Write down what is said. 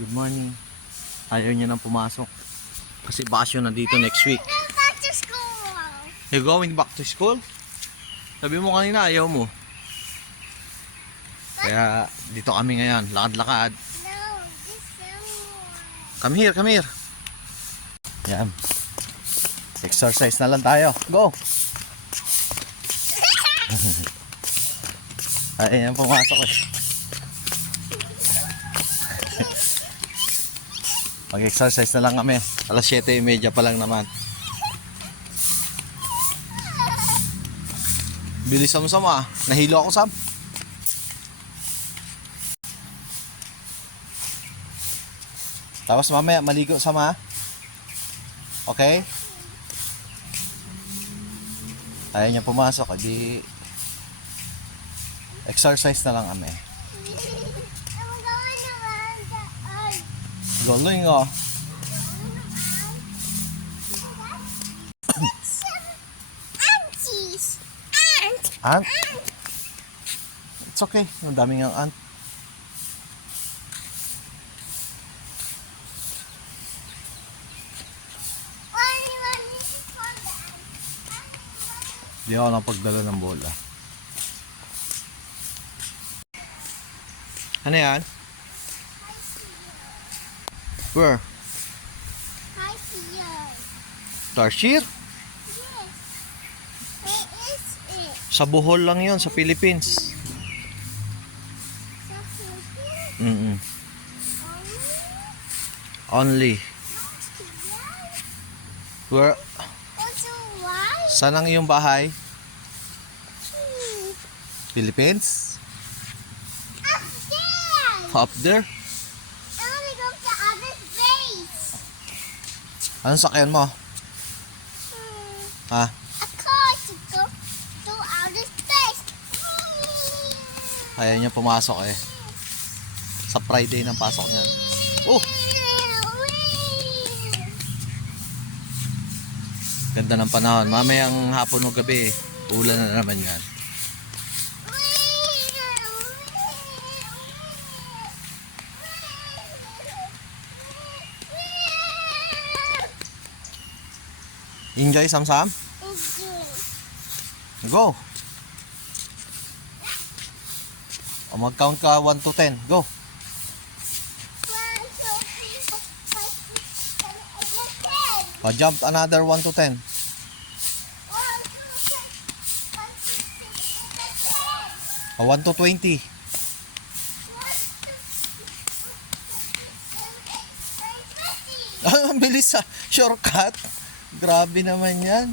Good morning. Ayaw niya nang pumasok. Kasi bakasyon na dito next week. Back to school. You going back to school? Sabi mo kanina ayaw mo. Kaya dito kami ngayon. Lakad-lakad. No, this one. Come here, come here. Yan. Exercise na lang tayo. Go! Ay, yan pumasok eh. Mag-exercise na lang kami. Alas 7:30 pa lang naman. Bilis mo sama. Nahilo ako, Sam. Tapos mamaya maligo sama. Okay? Ayaw niya pumasok. Di exercise na lang kami. I'm going around the earth. Galing oh. Aunties. Ant? It's okay. Ang daming ang ant. Di ako napagdala ng bola. Ano yan? Where? Hi, here. Tarsier? Yes. Where is it? Sa Bohol lang yon sa Philippines. So here. Mm-mm. Only. Where? Also, why? Saan ang iyong bahay? Hmm. Philippines? Up there. Up there? I want to go to other space. Anong sakyan mo? Ha? A car to go to outer space. Ayaw niya pumasok eh. Sa Friday ng pasok niyan. Oh! Ganda ng panahon. Mamayang hapon o gabi, ulan na naman yan. Enjoy, Sam-Sam? Go! O mag-count ka 1 to 10. Go! O jump another 1 to 10. O 1 to 20. Ang bilis ah. Shortcut. Grabe naman yan.